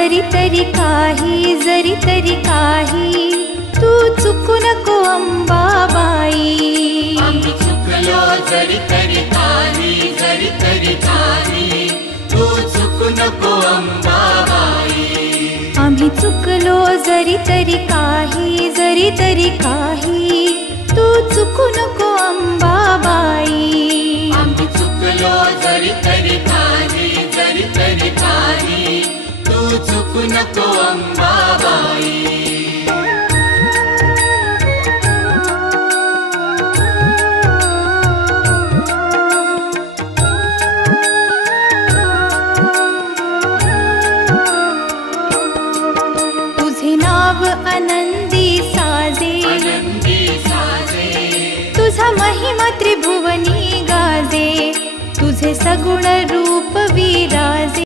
जरी तरी काही तू चुकू नको अंबाबाई। आम्ही चुकलो जरी तरी काही तू चुकू नको अंबाबाई। आम्ही चुकलो जरी तरी काही तू चुकू नको अंबाबाई। आम्ही चुकलो जरी तरी काही तू चुकू नको अंबाबाई।